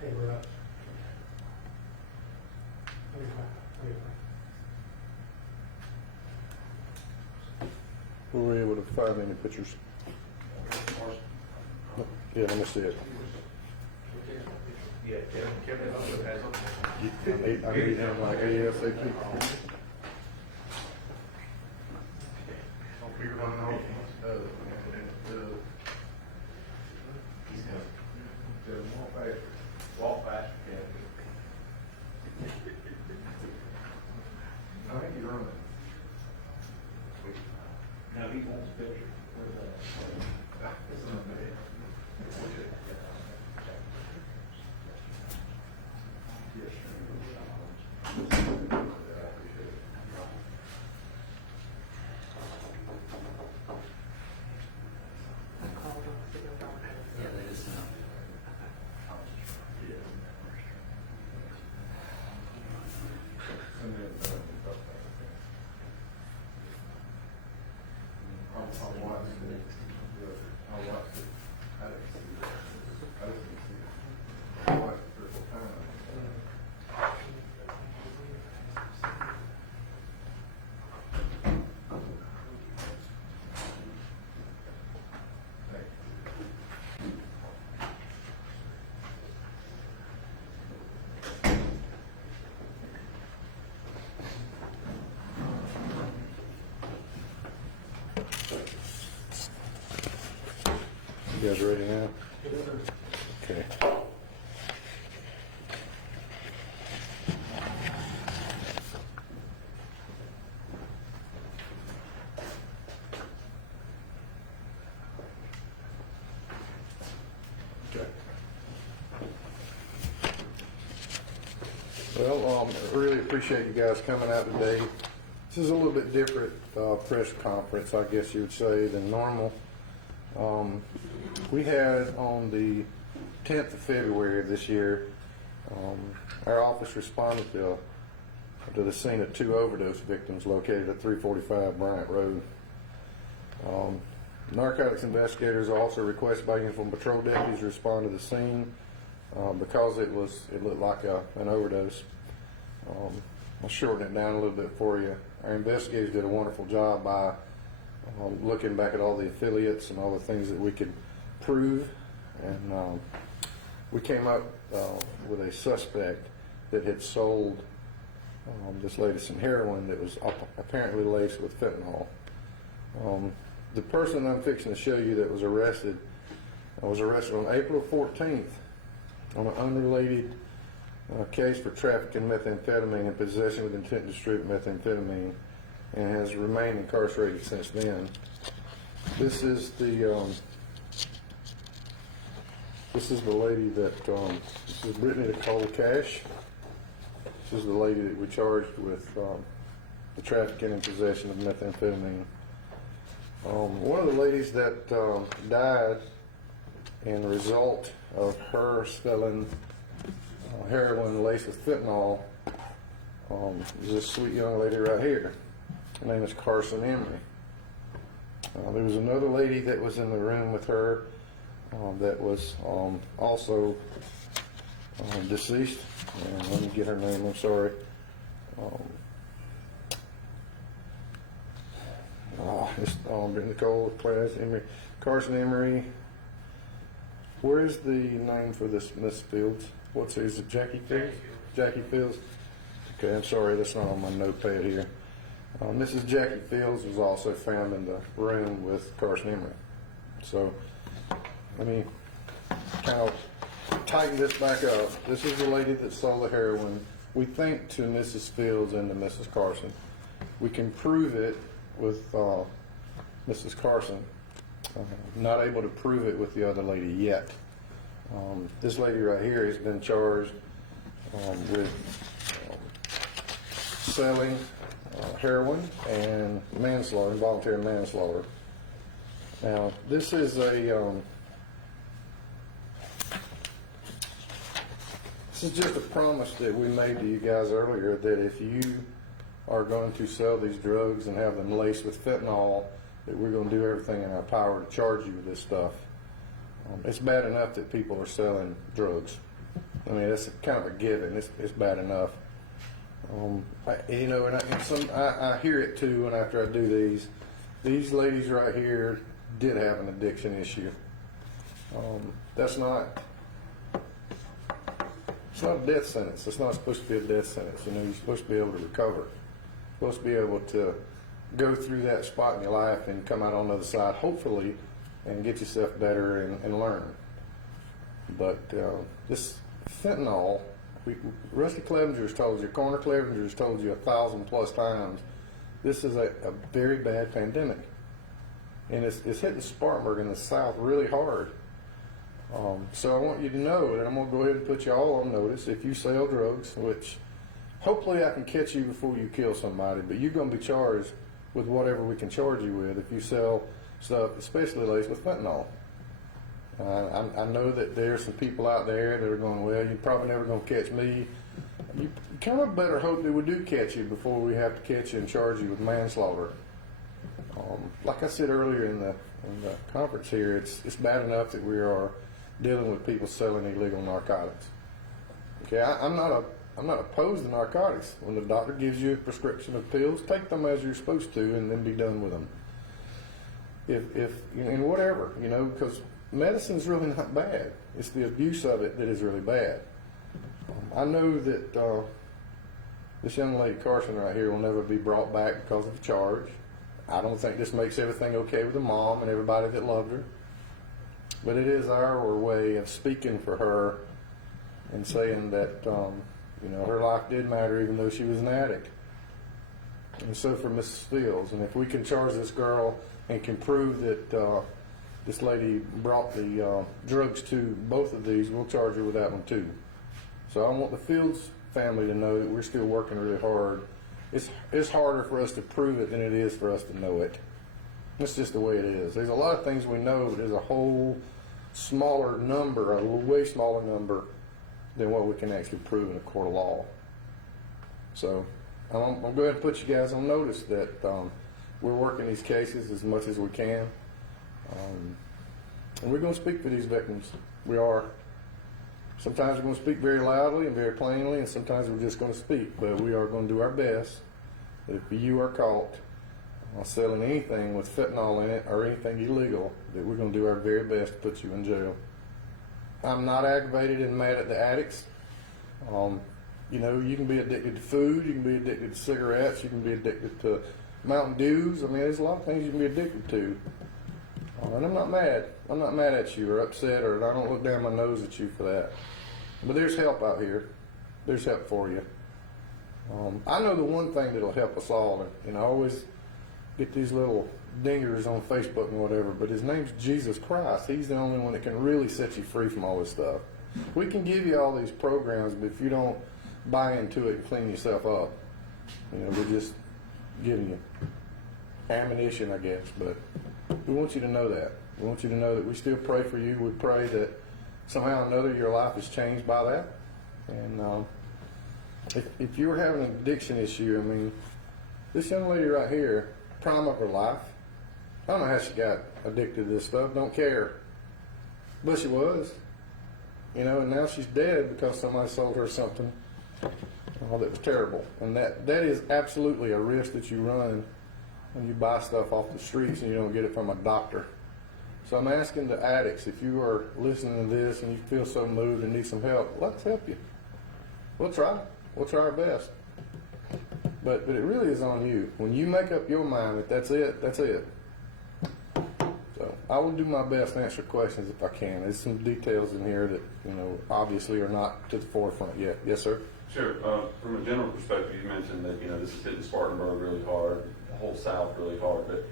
Hey, we're up. Were we able to find any pictures? Yeah, let me see it. Yeah, Kevin also has them. I need him like ASAP. Don't figure one out. He's gonna walk fast. Walk fast, yeah. I think he's running. No, he wants a picture. Where's that? This is not bad. You guys ready now? Okay. Okay. Well, I really appreciate you guys coming out today. This is a little bit different press conference, I guess you would say, than normal. We had on the 10th of February of this year, our office responded to the scene of 2 overdose victims located at 345 Bryant Road. Narcotics investigators also requested by uniformed patrol deputies to respond to the scene because it looked like an overdose. I'll shorten it down a little bit for you. Our investigators did a wonderful job by looking back at all the affiliates and all the things that we could prove, and we came up with a suspect that had sold this lady some heroin that was apparently laced with fentanyl. The person I'm fixing to show you that was arrested on April 14th on an unrelated case for trafficking methamphetamine and possession with intent to distribute methamphetamine, and has remained incarcerated since then. This is the lady that this is Brittany Nicole Cash. This is the lady that we charged with the trafficking and possession of methamphetamine. One of the ladies that died in the result of her selling heroin laced with fentanyl is this sweet young lady right here. Her name is Carson Emery. There was another lady that was in the room with her that was also deceased. And let me get her name, I'm sorry. It's Nicole Emery. Carson Emery. Where's the name for this Miss Fields? Is it Jackie Fields? Jackie Fields. Okay, I'm sorry, that's not on my notepad here. Mrs. Jackie Fields was also found in the room with Carson Emery. So let me kind of tighten this back up. This is the lady that sold the heroin, we think, to Mrs. Fields and to Mrs. Carson. We can prove it with Mrs. Carson. Not able to prove it with the other lady yet. This lady right here has been charged with selling heroin and manslaughter, involuntary manslaughter. Now, this is just a promise that we made to you guys earlier, that if you are going to sell these drugs and have them laced with fentanyl, that we're going to do everything in our power to charge you with this stuff. It's bad enough that people are selling drugs. I mean, that's kind of a given. It's bad enough. I hear it too, and after I do these ladies right here did have an addiction issue. It's not a death sentence. It's not supposed to be a death sentence. You know, you're supposed to be able to recover. You're supposed to be able to go through that spot in your life and come out on the other side, hopefully, and get yourself better and learn. But this fentanyl, Rusty Clevenger's told you, Coroner Clevenger's told you 1,000+ times, this is a very bad pandemic. And it's hitting Spartanburg in the South really hard. So I want you to know that I'm going to go ahead and put you all on notice. If you sell drugs, which hopefully I can catch you before you kill somebody, but you're going to be charged with whatever we can charge you with if you sell stuff, especially laced with fentanyl. I know that there's some people out there that are going, well, you're probably never going to catch me. You kind of better hope that we do catch you before we have to catch you and charge you with manslaughter. Like I said earlier in the conference here, it's bad enough that we are dealing with people selling illegal narcotics. Okay, I'm not opposed to narcotics. When the doctor gives you a prescription of pills, take them as you're supposed to, and then be done with them. If and whatever, you know, because medicine's really not bad. It's the abuse of it that is really bad. I know that this young lady Carson right here will never be brought back because of the charge. I don't think this makes everything okay with the mom and everybody that loved her. But it is our way of speaking for her and saying that, you know, her life did matter even though she was an addict. And so for Mrs. Fields. And if we can charge this girl and can prove that this lady brought the drugs to both of these, we'll charge her with that one too. So I want the Fields family to know that we're still working really hard. It's harder for us to prove it than it is for us to know it. That's just the way it is. There's a lot of things we know, but there's a whole smaller number, a way smaller number than what we can actually prove in a court of law. So I'm going to go ahead and put you guys on notice that we're working these cases as much as we can. And we're going to speak for these victims. We are. Sometimes we're going to speak very loudly and very plainly, and sometimes we're just going to speak. But we are going to do our best that if you are caught selling anything with fentanyl in it or anything illegal, that we're going to do our very best to put you in jail. I'm not aggravated and mad at the addicts. You know, you can be addicted to food, you can be addicted to cigarettes, you can be addicted to Mountain Dews. I mean, there's a lot of things you can be addicted to. And I'm not mad. I'm not mad at you or upset, or I don't look down my nose at you for that. But there's help out here. There's help for you. I know the one thing that'll help us all, and I always get these little dingers on Facebook and whatever, but his name's Jesus Christ. He's the only one that can really set you free from all this stuff. We can give you all these programs, but if you don't buy into it and clean yourself up, you know, we're just giving you ammunition, I guess. But we want you to know that. We want you to know that we still pray for you. We pray that somehow or another your life is changed by that. And if you were having an addiction issue, I mean, this young lady right here, prime of her life, I don't know how she got addicted to this stuff, don't care. But she was. You know, and now she's dead because somebody sold her something that was terrible. And that is absolutely a risk that you run when you buy stuff off the streets and you don't get it from a doctor. So I'm asking the addicts, if you are listening to this and you feel so moved and need some help, let's help you. We'll try. We'll try our best. But it really is on you. When you make up your mind that that's it, that's it. So I will do my best to answer questions if I can. There's some details in here that, you know, obviously are not to the forefront yet. Yes, sir? Sure. From a general perspective, you mentioned that, you know, this is hitting Spartanburg really hard, the whole South really hard. But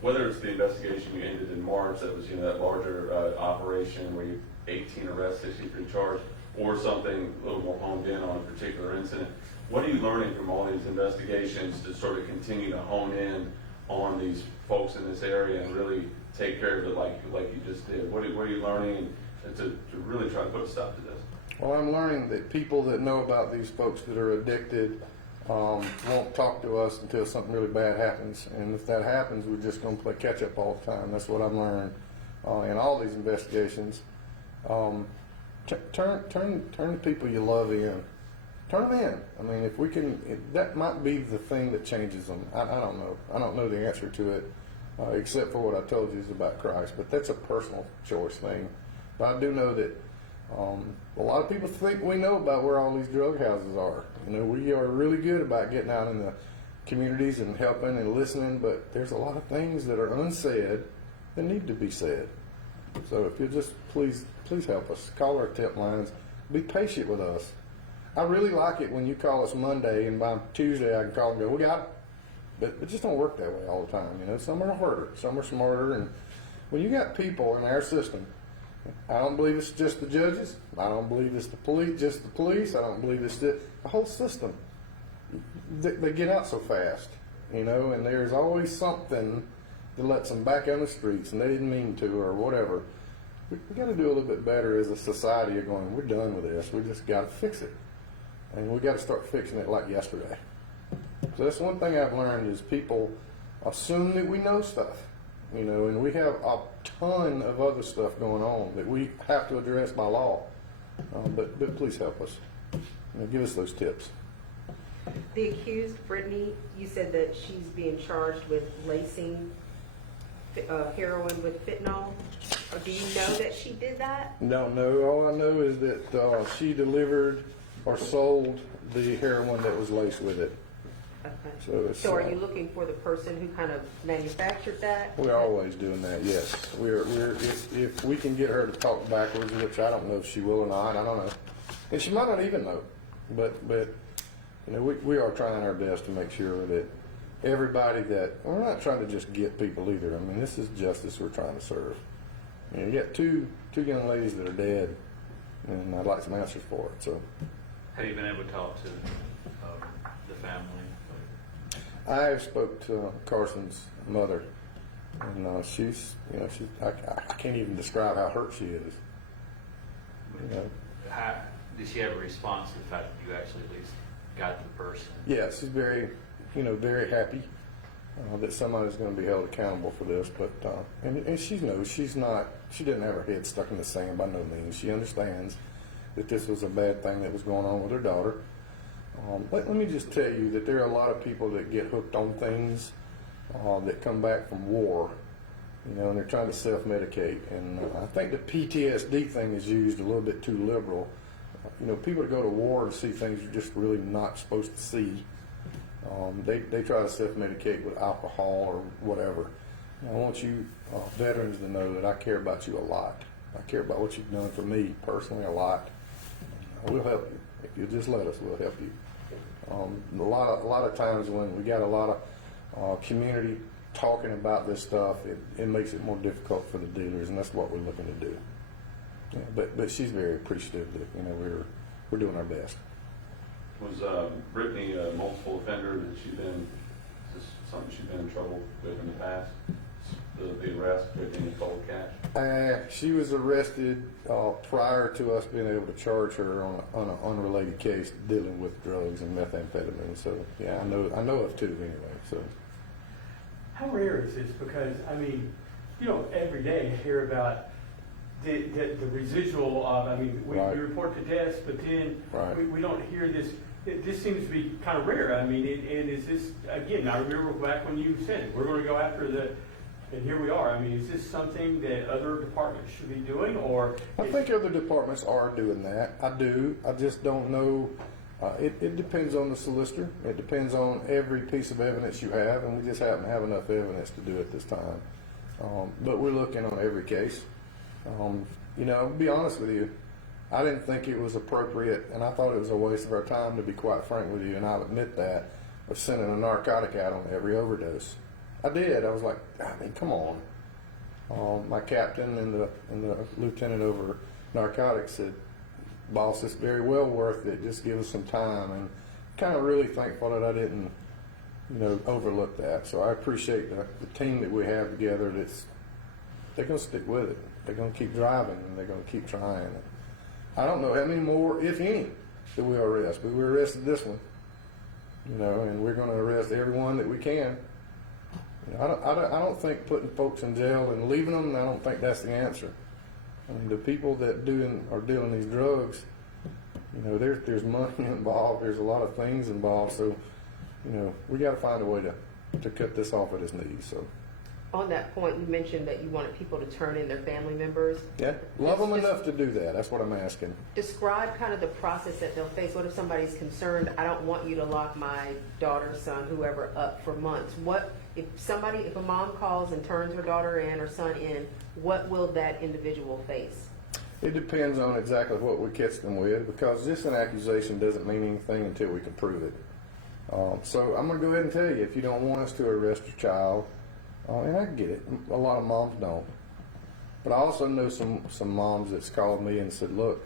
whether it's the investigation you ended in March, that was, you know, that larger operation where you 18 arrests, 63 charged, or something a little more honed in on a particular incident, what are you learning from all these investigations to sort of continue to hone in on these folks in this area and really take care of it like you just did? What are you learning to really try to put a stop to this? Well, I'm learning that people that know about these folks that are addicted won't talk to us until something really bad happens. And if that happens, we're just going to play catch up all the time. That's what I'm learning in all these investigations. turn the people you love in. Turn them in. I mean, if we can, that might be the thing that changes them. I don't know. I don't know the answer to it, except for what I told you is about Christ. But that's a personal choice thing. But I do know that a lot of people think we know about where all these drug houses are. You know, we are really good about getting out in the communities and helping and listening, but there's a lot of things that are unsaid that need to be said. So if you just please help us. Call our tip lines. Be patient with us. I really like it when you call us Monday and by Tuesday I can call and go, we got it. But it just don't work that way all the time. You know, some are harder, some are smarter, and when you got people in our system, I don't believe it's just the judges. I don't believe it's the police, just the police. I don't believe it's the whole system. They get out so fast, you know, and there's always something that lets them back on the streets, and they didn't mean to or whatever. We got to do a little bit better as a society of going, we're done with this. We just got to fix it. And we got to start fixing it like yesterday. So that's one thing I've learned is people assume that we know stuff, you know, and we have a ton of other stuff going on that we have to address by law. But please help us. You know, give us those tips. The accused, Brittany, you said that she's being charged with lacing heroin with fentanyl. Or do you know that she did that? Don't know. All I know is that she delivered or sold the heroin that was laced with it. Okay. So are you looking for the person who kind of manufactured that? We're always doing that, yes. We're if we can get her to talk backwards, which I don't know if she will or not, I don't know. And she might not even know. But you know, we are trying our best to make sure that everybody that, we're not trying to just get people either. I mean, this is justice we're trying to serve. You know, you got two young ladies that are dead, and I'd like some answers for it. So, have you been able to talk to the family? I spoke to Carson's mother, and she's, you know, I can't even describe how hurt she is. You know. Did she have a response to the fact that you actually at least got the person? Yeah, she's very, you know, very happy that somebody's going to be held accountable for this. But and she knows she didn't have her head stuck in the sand by no means. She understands that this was a bad thing that was going on with her daughter. Let me just tell you that there are a lot of people that get hooked on things that come back from war, you know, and they're trying to self-medicate. And I think the PTSD thing is used a little bit too liberal. You know, people that go to war and see things you're just really not supposed to see, they try to self-medicate with alcohol or whatever. And I want you veterans to know that I care about you a lot. I care about what you've done for me personally a lot. We'll help you. If you'll just let us, we'll help you. A lot of times when we got a lot of community talking about this stuff, it makes it more difficult for the dealers, and that's what we're looking to do. Yeah, but she's very appreciative that, you know, we're doing our best. Was Brittany a multiple offender? Is this something she's been in trouble with in the past? The arrest with any cold cash? She was arrested prior to us being able to charge her on an unrelated case dealing with drugs and methamphetamine. So yeah, I know of two anyway. So How rare is this? Because I mean, you know, every day you hear about the residual of. I mean, we report the deaths, but then we don't hear this. This seems to be kind of rare. I mean, and is this again? I remember back when you said we're going to go after the. And here we are. I mean, is this something that other departments should be doing, or? I think other departments are doing that. I do. I just don't know. It depends on the solicitor. It depends on every piece of evidence you have, and we just happen to have enough evidence to do it this time. But we're looking on every case. You know, to be honest with you, I didn't think it was appropriate, and I thought it was a waste of our time, to be quite frank with you, and I'll admit that, of sending a narcotic out on every overdose. I did. I was like, I mean, come on. My captain and the lieutenant over narcotics said, boss, it's very well worth it. Just give us some time. And kind of really thankful that I didn't, you know, overlook that. So I appreciate the team that we have together. They're going to stick with it. They're going to keep driving, and they're going to keep trying. I don't know how many more, if any, that we'll arrest. But we arrested this one, you know, and we're going to arrest everyone that we can. I don't think putting folks in jail and leaving them, I don't think that's the answer. And the people that are dealing these drugs, you know, there's money involved. There's a lot of things involved. So, you know, we got to find a way to cut this off at its knees. So. On that point, you mentioned that you wanted people to turn in their family members. Yeah, love them enough to do that. That's what I'm asking. Describe kind of the process that they'll face. What if somebody's concerned, I don't want you to lock my daughter, son, whoever up for months? What if a mom calls and turns her daughter in or son in, what will that individual face? It depends on exactly what we catch them with, because just an accusation doesn't mean anything until we can prove it. So I'm going to go ahead and tell you, if you don't want us to arrest your child, and I get it, a lot of moms don't. But I also know some moms that's called me and said, look,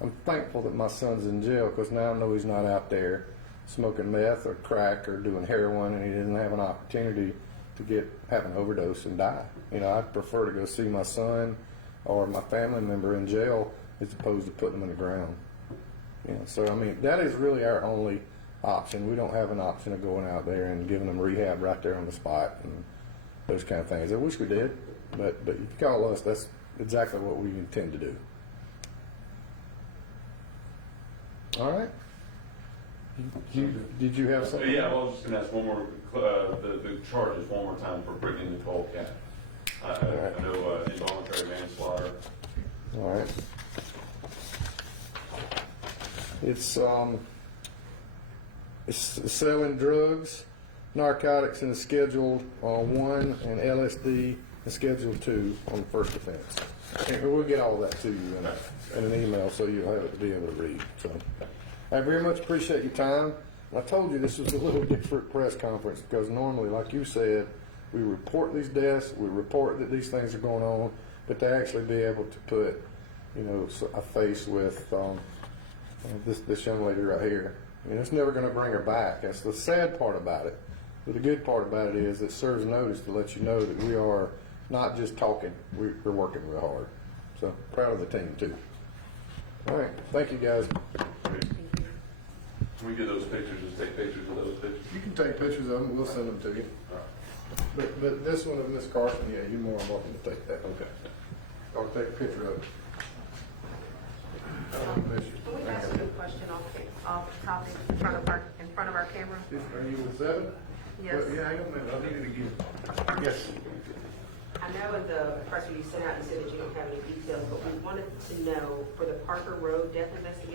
I'm thankful that my son's in jail because now I know he's not out there smoking meth or crack or doing heroin, and he doesn't have an opportunity to have an overdose and die. You know, I'd prefer to go see my son or my family member in jail as opposed to putting them in the ground. You know, so I mean, that is really our only option. We don't have an option of going out there and giving them rehab right there on the spot and those kind of things. I wish we did, but if you call us, that's exactly what we intend to do. All right. Did you have something? Yeah, well, I was just going to ask one more, the charges one more time for Brittany Nicole Cat. I know involuntary manslaughter. All right. It's selling drugs, narcotics in Schedule 1 and LSD in Schedule 2 on the first offense. And we'll get all that to you in an email so you'll have it to be able to read. So I very much appreciate your time. I told you this was a little different press conference because normally, like you said, we report these deaths, we report that these things are going on, but to actually be able to put, you know, a face with this young lady right here. I mean, it's never going to bring her back. That's the sad part about it. But the good part about it is it serves notice to let you know that we are not just talking, we're working real hard. So proud of the team too. All right, thank you guys. Can we get those pictures, just take pictures of those pictures? You can take pictures of them, we'll send them to you. All right. But this one of Miss Carson, yeah, you're more than welcome to take that. Okay. I'll take a picture of it. Can we ask you a question off topic in front of our camera? Are you with 7? Yes. Yeah, hang on a minute, I'll need it again. Yes. I know in the press release you sent out, you said that you don't have any details, but we wanted to know for the Parker Road death investigation,